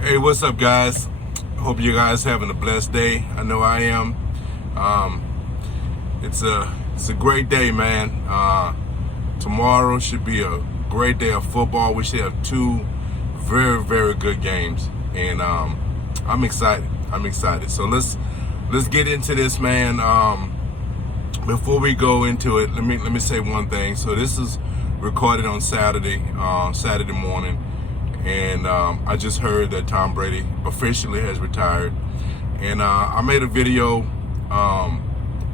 Hey, what's up, guys? Hope you guys having a blessed day. I know I am. It's a great day, man. Tomorrow should be a great day of football. We should have two very, very good games, and I'm excited. So let's get into this, man. Before we go into it, let me say one thing. So this is recorded on Saturday morning. And I just heard that Tom Brady officially has retired. And I made a video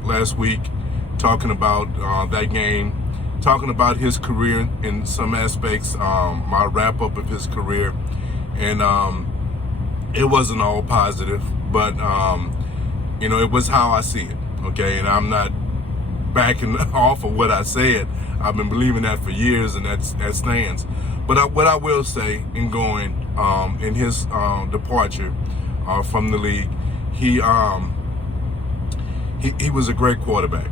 last week talking about that game, talking about his career in some aspects, my wrap up of his career. And it wasn't all positive, but it was how I see it. Okay, and I'm not backing off of what I said. I've been believing that for years, and that stands. But what I will say in going in his departure from the league, he was a great quarterback.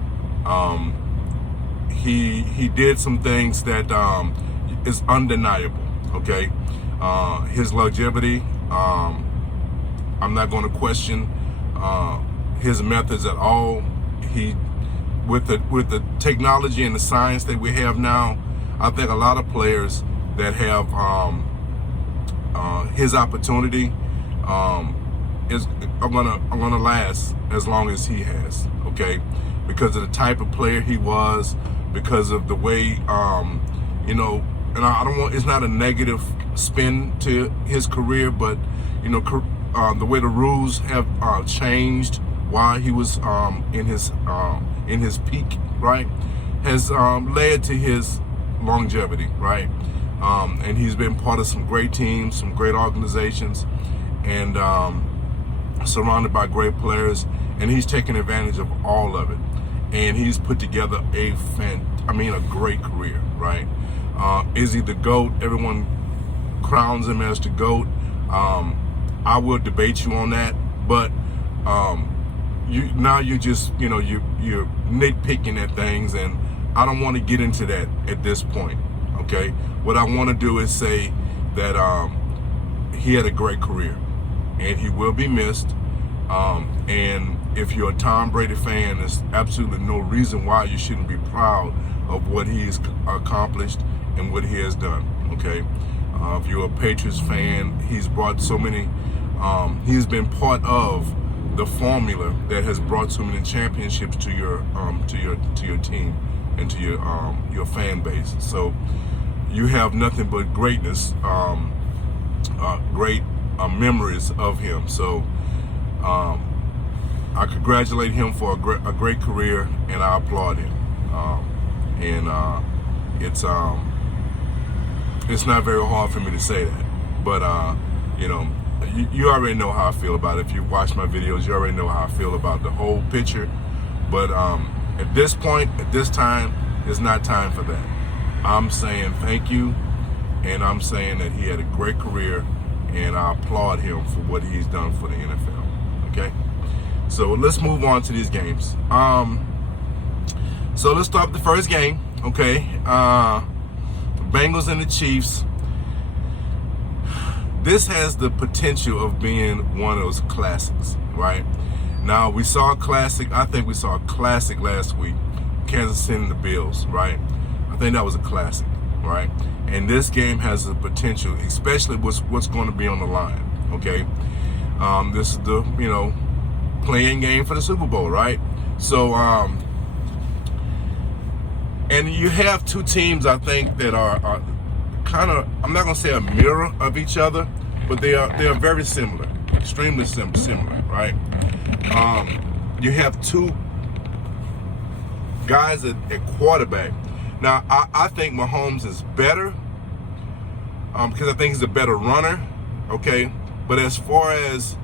He did some things that is undeniable. Okay, his longevity. I'm not going to question his methods at all. With the technology and the science that we have now, I think a lot of players that have his opportunity are gonna last as long as he has. Okay, because of the type of player he was, because of the way and I don't want, it's not a negative spin to his career, but the way the rules have changed while he was in his peak, right, has led to his longevity, right? And he's been part of some great teams, some great organizations, and surrounded by great players, and he's taken advantage of all of it. And he's put together a great career, right? Is he the GOAT? Everyone crowns him as the GOAT. I will debate you on that, but you're just you're nitpicking at things, and I don't want to get into that at this point. Okay, what I want to do is say that he had a great career, and he will be missed. And if you're a Tom Brady fan, there's absolutely no reason why you shouldn't be proud of what he has accomplished and what he has done. Okay, if you're a Patriots fan, he's brought so many. He's been part of the formula that has brought so many championships to your team and to your fan base. So you have nothing but greatness, great memories of him. So I congratulate him for a great career, and I applaud him. It's not very hard for me to say that, but you already know how I feel about it. If you watch my videos, you already know how I feel about the whole picture. But at this point, at this time, it's not time for that. I'm saying thank you, and I'm saying that he had a great career, and I applaud him for what he's done for the NFL. Okay, so let's move on to these games. So let's start with the first game. Okay, the Bengals and the Chiefs. This has the potential of being one of those classics, right? Now, we saw a classic. I think we saw a classic last week, Kansas City and the Bills, right? I think that was a classic, right? And this game has the potential, especially what's going to be on the line, okay? This is the, playing game for the Super Bowl, right? So, and you have two teams, I think, that are kind of, I'm not going to say a mirror of each other, but they are very similar, extremely similar, right? You have two guys at quarterback. Now, I think Mahomes is better because I think he's a better runner, okay? But as far as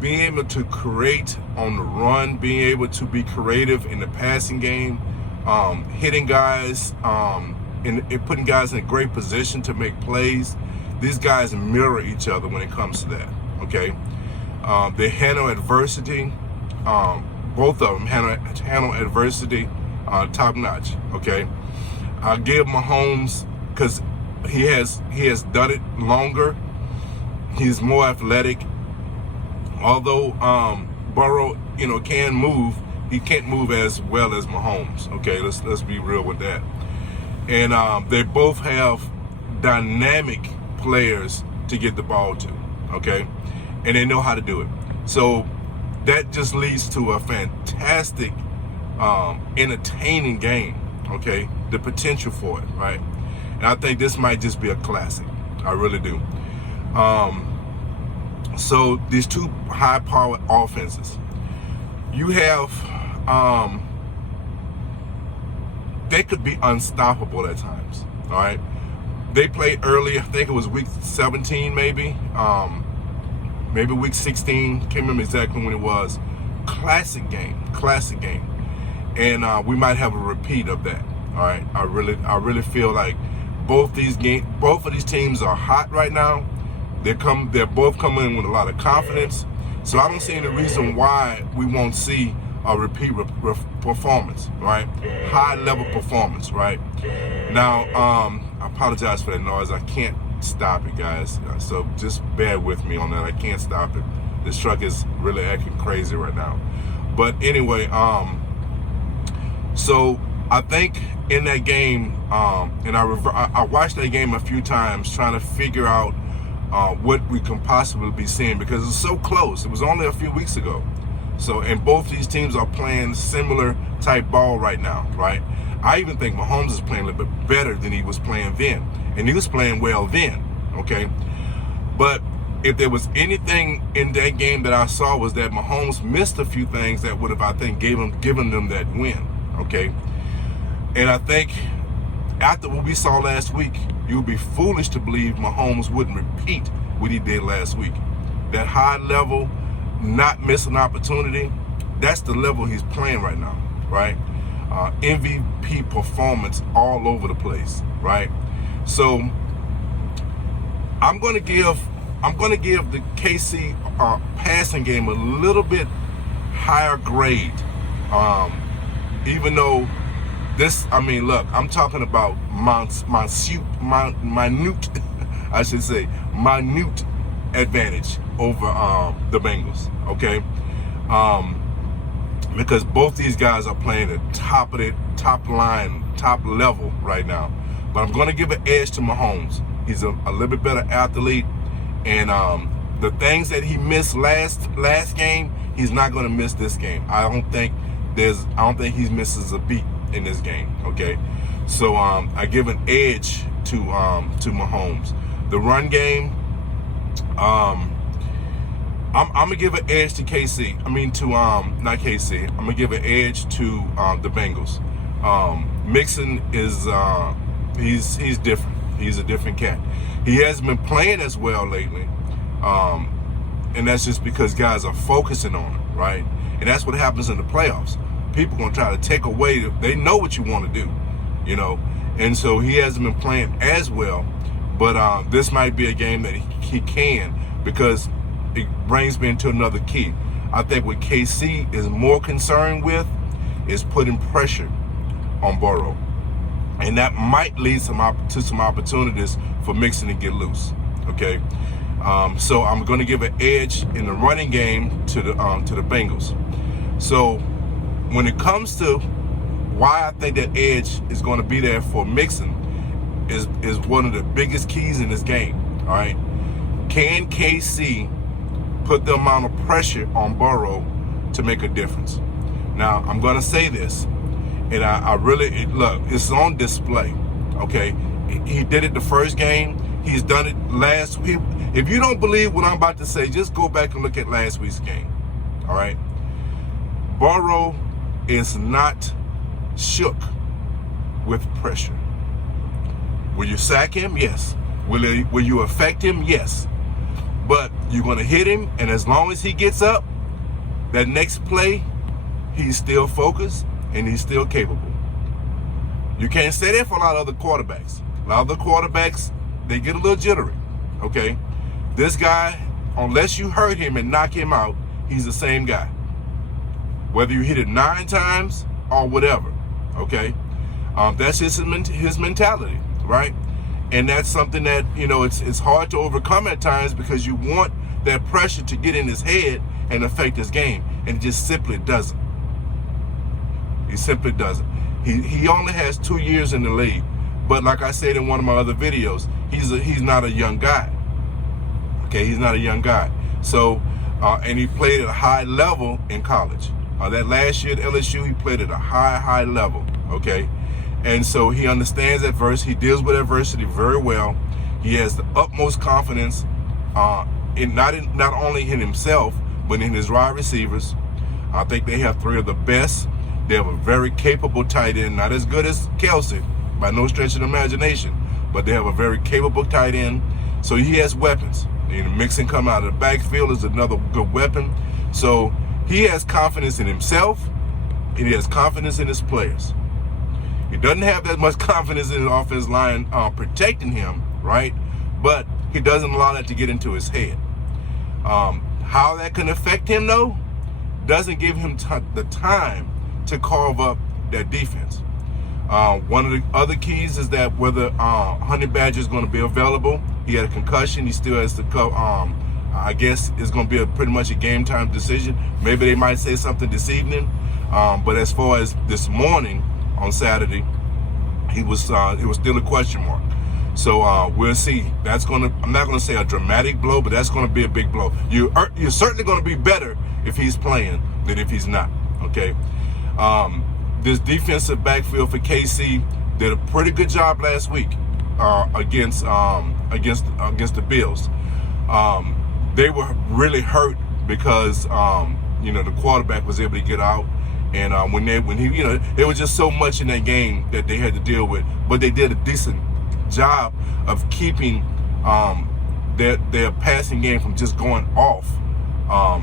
being able to create on the run, being able to be creative in the passing game, hitting guys, and putting guys in a great position to make plays, these guys mirror each other when it comes to that, okay? They handle adversity. Both of them handle adversity top notch. Okay, I'll give Mahomes, because he has done it longer. He's more athletic. Although Burrow, can move, he can't move as well as Mahomes. Okay, let's be real with that. And they both have dynamic players to get the ball to. Okay, and they know how to do it. So that just leads to a fantastic, entertaining game. Okay, the potential for it, right? And I think this might just be a classic. I really do. So these two high-powered offenses, you have, they could be unstoppable at times. All right, they played early. I think it was week 17, maybe week 16. Can't remember exactly when it was. Classic game, and we might have a repeat of that. All right, I really feel like both of these teams are hot right now. They're both coming in with a lot of confidence. So I don't see any reason why we won't see a repeat performance, right? High level performance, right? Now, I apologize for that noise. I can't stop it, guys. So just bear with me on that. I can't stop it. This truck is really acting crazy right now. But anyway, so I think in that game, and I watched that game a few times trying to figure out what we can possibly be seeing, because it's so close. It was only a few weeks ago. So, and both these teams are playing similar type ball right now, right? I even think Mahomes is playing a little bit better than he was playing then. And he was playing well then, okay? But if there was anything in that game that I saw, was that Mahomes missed a few things that would have, I think, given them that win, okay? And I think after what we saw last week, you would be foolish to believe Mahomes wouldn't repeat what he did last week. That high level, not missing opportunity, that's the level he's playing right now, right? MVP performance all over the place, right? So I'm gonna give the KC passing game a little bit higher grade, even though this, look, I'm talking about minute, I should say, minute advantage over the Bengals, okay? Because both these guys are playing at top level right now. But I'm going to give an edge to Mahomes. He's a little bit better athlete, and the things that he missed last game, he's not going to miss this game. I don't think he misses a beat in this game, okay? So I give an edge to Mahomes. The run game, I'm gonna give an edge to KC. Not KC. I'm gonna give an edge to the Bengals. Mixon is he's different. He's a different cat. He hasn't been playing as well lately, and that's just because guys are focusing on him, right? And that's what happens in the playoffs. People gonna try to take away. They know what you want to do, and so he hasn't been playing as well. But this might be a game that he can, because it brings me into another key. I think what KC is more concerned with is putting pressure on Burrow, and that might lead to some opportunities for Mixon to get loose. Okay, so I'm going to give an edge in the running game to the Bengals. So when it comes to why I think that edge is going to be there for Mixon, is one of the biggest keys in this game. All right, can KC put the amount of pressure on Burrow to make a difference? Now, I'm going to say this, and I really, look, it's on display, okay? He did it the first game. He's done it last week. If you don't believe what I'm about to say, just go back and look at last week's game, all right? Burrow is not shook with pressure. Will you sack him? Yes. Will you affect him? Yes. But you're going to hit him, and as long as he gets up, that next play, he's still focused and he's still capable. You can't say that for a lot of other quarterbacks. A lot of the quarterbacks, they get a little jittery, okay? This guy, unless you hurt him and knock him out, he's the same guy. Whether you hit it 9 times or whatever, okay? That's his mentality, right? And that's something that, it's hard to overcome at times, because you want that pressure to get in his head and affect his game. And it just simply doesn't. He simply doesn't. He only has 2 years in the league. But like I said in one of my other videos, he's not a young guy. Okay, he's not a young guy. So, and he played at a high level in college. That last year at LSU, he played at a high level. Okay. And so he understands adversity. He deals with adversity very well. He has the utmost confidence in not only in himself, but in his wide receivers. I think they have 3 of the best. They have a very capable tight end, not as good as Kelsey by no stretch of the imagination, but they have a very capable tight end. So he has weapons. Mixon coming out of the backfield is another good weapon. So he has confidence in himself, and he has confidence in his players. He doesn't have that much confidence in the offensive line protecting him, right? But he doesn't allow that to get into his head. How that can affect him, though, doesn't give him the time to carve up that defense. One of the other keys is that whether Honey Badger is going to be available. He had a concussion. He still has to I guess it's going to be pretty much a game time decision. Maybe they might say something this evening. But as far as this morning on Saturday, he was still a question mark. So we'll see. I'm not going to say a dramatic blow, but that's going to be a big blow. You're certainly going to be better if he's playing than if he's not. Okay. This defensive backfield for KC did a pretty good job last week against the Bills. They were really hurt because the quarterback was able to get out, and when he there was just so much in that game that they had to deal with. But they did a decent job of keeping their passing game from just going off.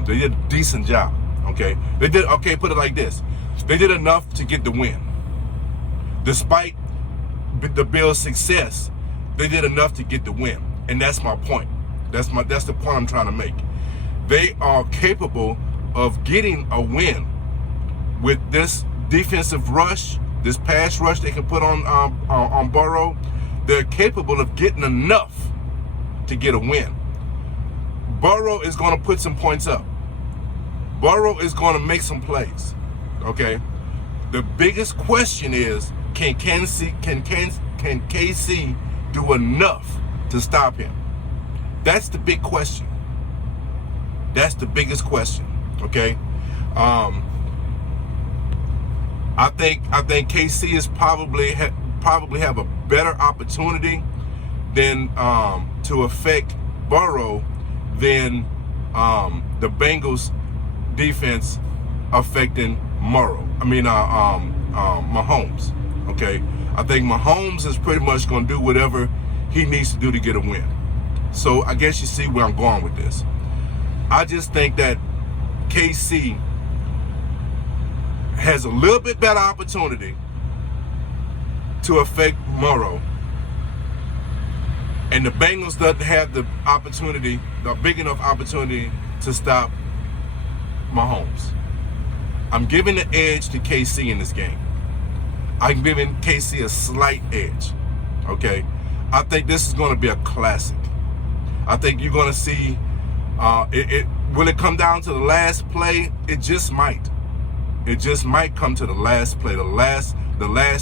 They did a decent job. Okay, put it like this. They did enough to get the win. Despite the Bills' success, they did enough to get the win. And that's my point. That's the point I'm trying to make. They are capable of getting a win with this defensive rush, this pass rush they can put on Burrow. They're capable of getting enough to get a win. Burrow is going to put some points up. Burrow is going to make some plays. Okay, the biggest question is, can KC do enough to stop him? That's the big question. That's the biggest question. Okay, I think KC is probably have a better opportunity than to affect Burrow than the Bengals defense affecting Mahomes. Okay, I think Mahomes is pretty much going to do whatever he needs to do to get a win. So I guess you see where I'm going with this. I just think that KC has a little bit better opportunity to affect Burrow, and the Bengals doesn't have the big enough opportunity to stop Mahomes. I'm giving the edge to KC in this game. I'm giving KC a slight edge. Okay, I think this is going to be a classic. I think you're going to see. Will it come down to the last play? It just might. It just might come to the last play. The last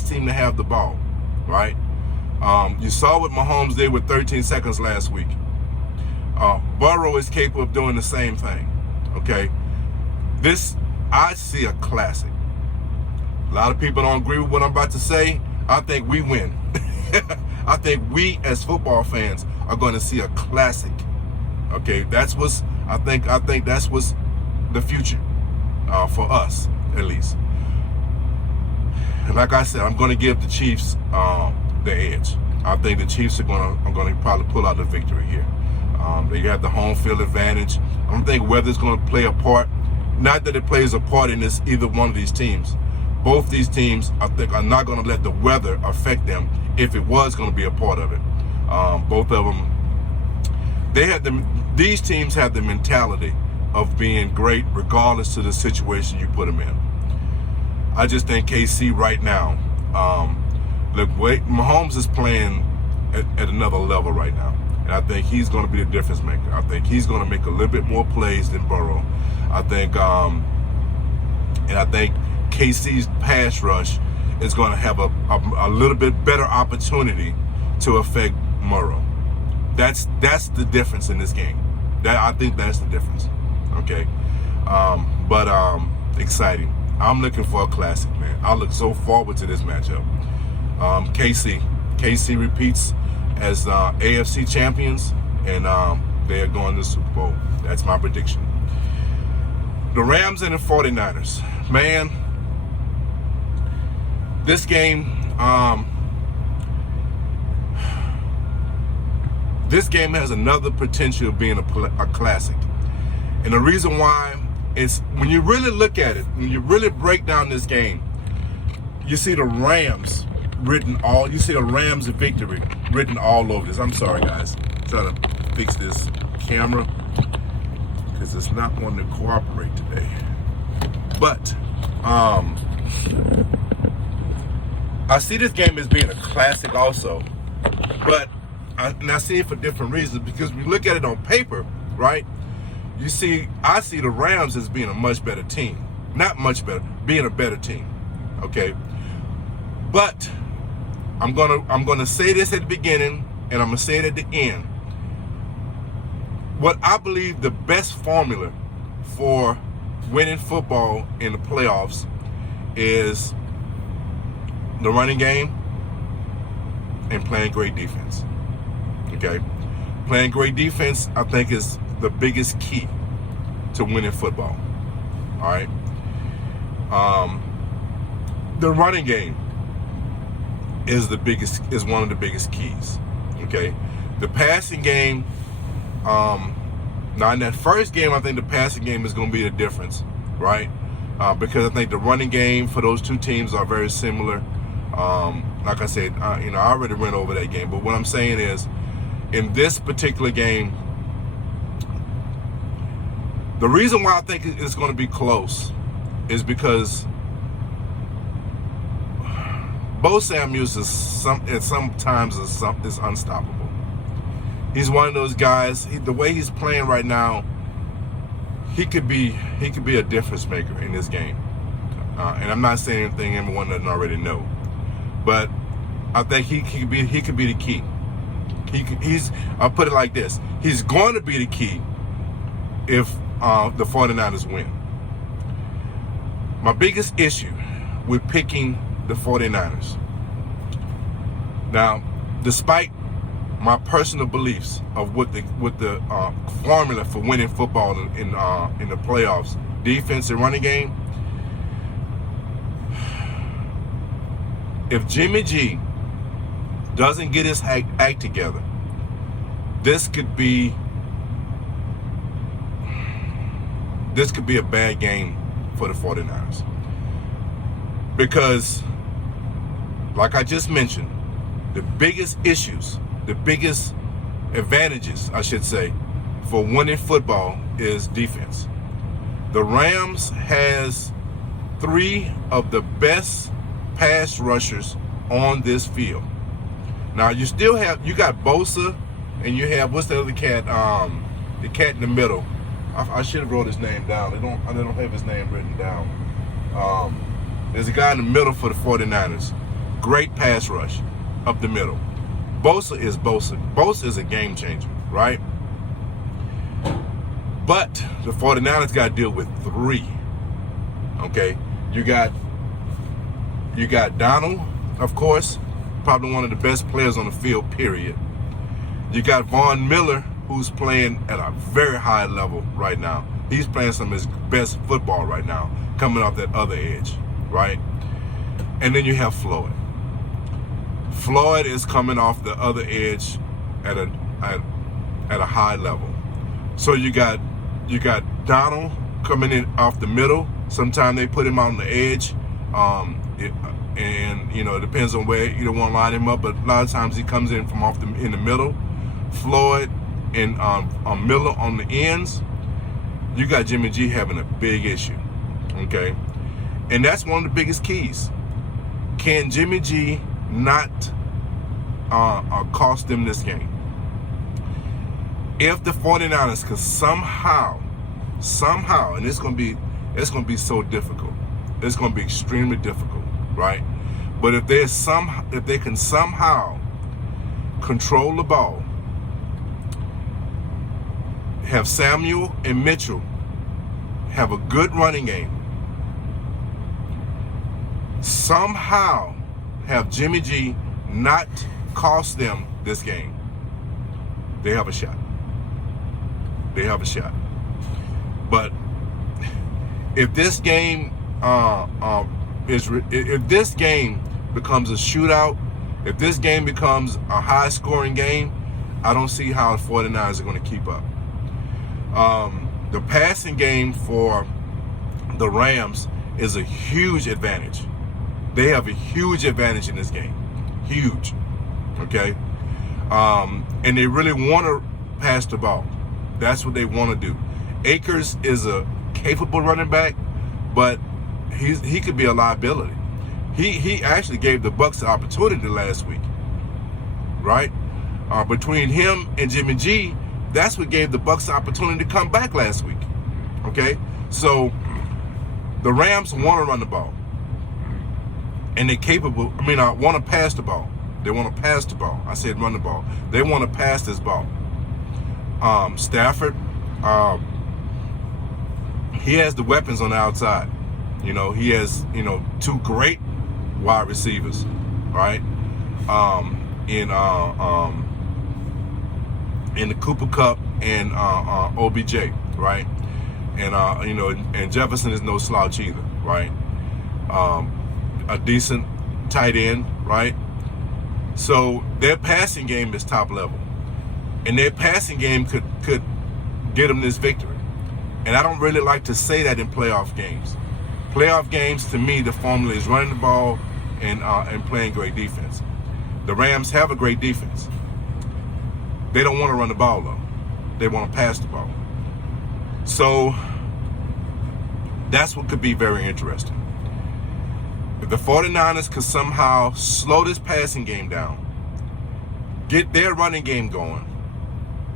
team to have the ball, right? You saw what Mahomes did with 13 seconds last week. Burrow is capable of doing the same thing. Okay, I see a classic. A lot of people don't agree with what I'm about to say. I think we win. I think we as football fans are going to see a classic. Okay, I think that's what's the future for us, at least. And like I said, I'm going to give the Chiefs the edge. I think the Chiefs are going to probably pull out the victory here. They have the home field advantage. I don't think weather's going to play a part. Not that it plays a part in this either one of these teams. Both these teams, I think, are not going to let the weather affect them if it was going to be a part of it. Both of them, these teams have the mentality of being great regardless to the situation you put them in. I just think KC right now, Mahomes is playing at another level right now. And I think he's going to be a difference maker. I think he's going to make a little bit more plays than Burrow. I think, and I think KC's pass rush is going to have a little bit better opportunity to affect Burrow. That's the difference in this game. I think that's the difference. Okay, but exciting. I'm looking for a classic, man. I look so forward to this matchup. KC repeats as AFC champions, and they're going to the Super Bowl. That's my prediction. The Rams and the 49ers. Man, this game has another potential of being a classic. And the reason why is when you really look at it, when you really break down this game, you see the Rams victory written all over this. I'm sorry, guys. Trying to fix this camera because it's not wanting to cooperate today. But I see this game as being a classic also. But I see it for different reasons, because we look at it on paper, right? I see the Rams as being a much better team. Not much better, being a better team. Okay. But I'm gonna say this at the beginning, and I'm gonna say it at the end. What I believe the best formula for winning football in the playoffs is the running game and playing great defense. Okay? Playing great defense, I think, is the biggest key to winning football. All right? The running game is one of the biggest keys. Okay? The passing game, now in that first game, I think the passing game is going to be the difference, right? Because I think the running game for those two teams are very similar. Like I said, I already went over that game, but what I'm saying is, in this particular game, the reason why I think it's going to be close is because Bo Samuels is sometimes unstoppable. He's one of those guys. The way he's playing right now, he could be a difference maker in this game. And I'm not saying anything everyone doesn't already know, but I think he could be the key. I'll put it like this: he's going to be the key if the 49ers win. My biggest issue with picking the 49ers. Now, despite my personal beliefs of what the formula for winning football in the playoffs, defense and running game, if Jimmy G doesn't get his act together, this could be a bad game for the 49ers. Because, like I just mentioned, the biggest advantages, I should say, for winning football is defense. The Rams has 3 of the best pass rushers on this field. Now you got Bosa, and you have, what's the other cat? The cat in the middle. I should have wrote his name down. I don't have his name written down. There's a guy in the middle for the 49ers. Great pass rush up the middle. Bosa is Bosa. Bosa is a game changer, right? But the 49ers got to deal with 3. Okay? You got Donald, of course, probably one of the best players on the field, period. You got Von Miller, who's playing at a very high level right now. He's playing some of his best football right now, coming off that other edge, right? And then you have Floyd. Floyd is coming off the other edge at a high level. So you got Donald coming in off the middle. Sometimes they put him on the edge, and it depends on where you don't want to line him up. But a lot of times he comes in from in the middle. Floyd and Miller on the ends. You got Jimmy G having a big issue, okay? And that's one of the biggest keys. Can Jimmy G not cost them this game. If the 49ers could somehow, and it's gonna be so difficult. It's gonna be extremely difficult, right? But if they can somehow control the ball, have Samuel and Mitchell have a good running game, somehow have Jimmy G not cost them this game, they have a shot. They have a shot. But if this game if this game becomes a shootout, if this game becomes a high-scoring game, I don't see how the 49ers are going to keep up. The passing game for the Rams is a huge advantage. They have a huge advantage in this game. Huge. Okay? And they really want to pass the ball. That's what they want to do. Akers is a capable running back, but he could be a liability. He actually gave the Bucs the opportunity last week, right? Between him and Jimmy G, that's what gave the Bucs the opportunity to come back last week. Okay, so the Rams want to run the ball, and they're capable. Want to pass the ball. They want to pass the ball. I said run the ball. They want to pass this ball. Stafford, he has the weapons on the outside. He has, two great wide receivers, right? In the Cooper Kupp and OBJ, right? And and Jefferson is no slouch either, right? A decent tight end, right? So their passing game is top level, and their passing game could get them this victory. And I don't really like to say that in playoff games. Playoff games, to me, the formula is running the ball and playing great defense. The Rams have a great defense. They don't want to run the ball, though. They want to pass the ball. So that's what could be very interesting. If the 49ers could somehow slow this passing game down, get their running game going,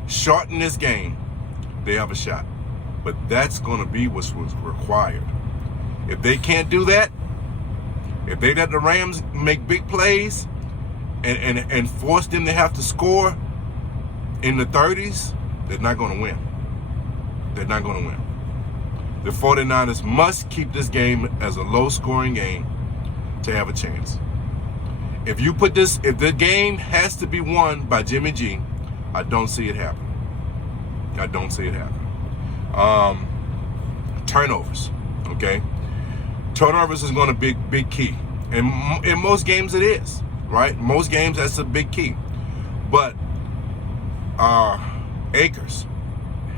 shorten this game, they have a shot. But that's going to be what's required. If they can't do that, if they let the Rams make big plays and force them to have to score in the 30s, they're not going to win. They're not going to win. The 49ers must keep this game as a low-scoring game to have a chance. If the game has to be won by Jimmy G, I don't see it happen. I don't see it happen. Turnovers, okay? Turnovers is going to be big key. And in most games it is, right? Most games that's a big key. But Akers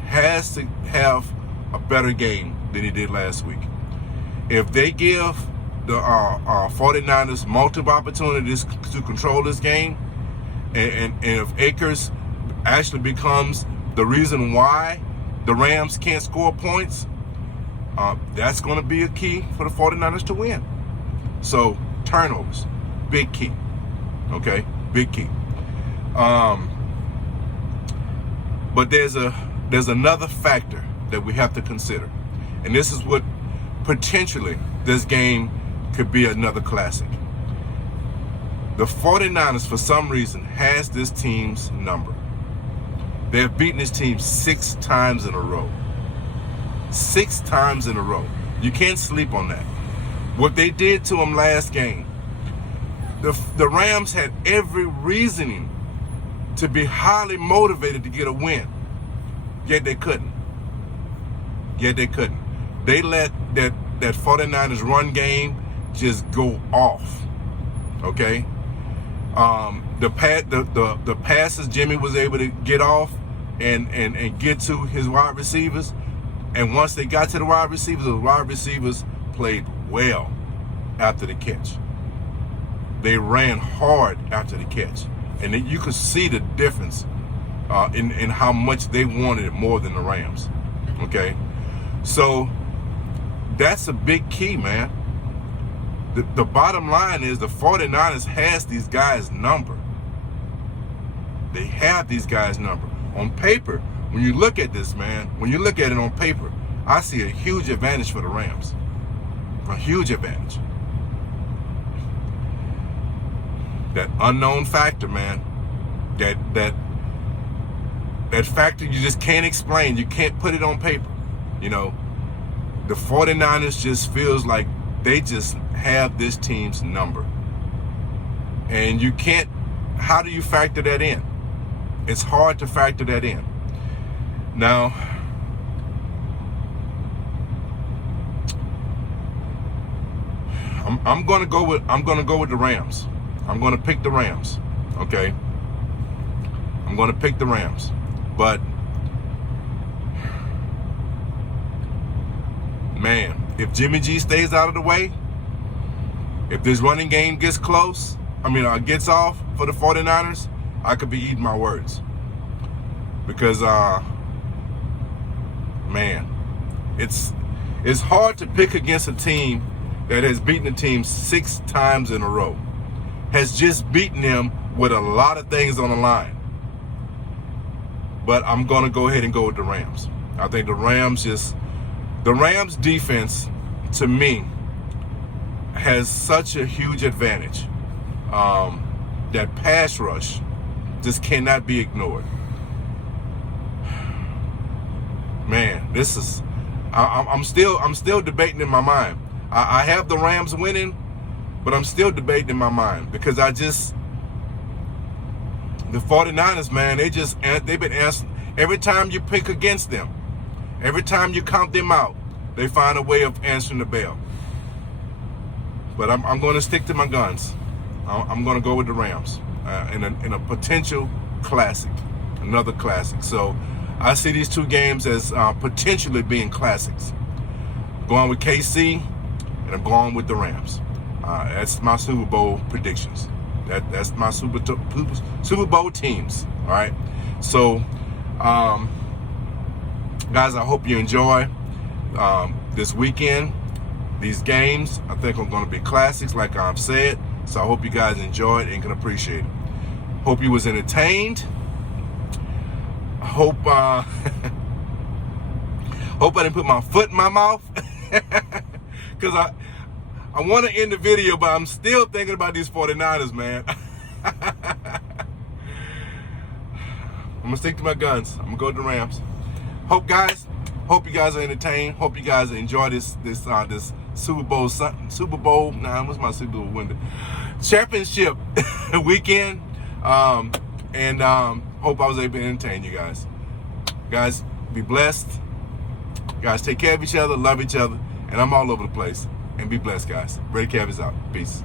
has to have a better game than he did last week. If they give the 49ers multiple opportunities to control this game, and if Akers actually becomes the reason why the Rams can't score points, that's going to be a key for the 49ers to win. So turnovers, big key. Okay, big key. But there's another factor that we have to consider, and this is what potentially this game could be another classic. The 49ers, for some reason, has this team's number. They've beaten this team 6 times in a row. 6 times in a row. You can't sleep on that. What they did to them last game, the Rams had every reasoning to be highly motivated to get a win. Yet they couldn't. They let that 49ers run game just go off. Okay? The passes Jimmy was able to get off and get to his wide receivers. And once they got to the wide receivers played well after the catch. They ran hard after the catch. And then you could see the difference in how much they wanted it more than the Rams. Okay? So that's a big key, man. The bottom line is the 49ers has these guys' number. They have these guys' number. On paper, when you look at this, man, when you look at it on paper, I see a huge advantage for the Rams. A huge advantage. That unknown factor, man. That factor you just can't explain. You can't put it on paper. You know, the 49ers just feels like they just have this team's number. And you can't, how do you factor that in? It's hard to factor that in. Now, I'm gonna go with the Rams. I'm gonna pick the Rams. Okay. I'm gonna pick the Rams. But man, if Jimmy G stays out of the way, if this running game gets close, gets off for the 49ers, I could be eating my words. Because man, it's hard to pick against a team that has beaten the team 6 times in a row. Has just beaten them with a lot of things on the line. But I'm gonna go ahead and go with the Rams. I think the Rams defense, to me, has such a huge advantage. That pass rush just cannot be ignored. Man, this is, I'm still debating in my mind. I have the Rams winning, but I'm still debating in my mind because the 49ers, man, they've been asking, every time you pick against them, every time you count them out, they find a way of answering the bell. But I'm going to stick to my guns. I'm going to go with the Rams in a potential classic, another classic. So I see these two games as potentially being classics. Going with KC, and I'm going with the Rams. That's my Super Bowl predictions. That's my Super Bowl teams. All right. So, guys, I hope you enjoy this weekend. These games, I think, are going to be classics, like I've said. So I hope you guys enjoyed and can appreciate it. Hope you was entertained. I hope hope I didn't put my foot in my mouth. Because I want to end the video, but I'm still thinking about these 49ers, man. I'm going to stick to my guns. I'm going to go to the Rams. Hope you guys are entertained. Hope you guys enjoy this Super Bowl, what's my Super Bowl window? Championship weekend. And hope I was able to entertain you guys. Guys, be blessed. Guys, take care of each other, love each other. And I'm all over the place. And be blessed, guys. RaiderKev is out. Peace.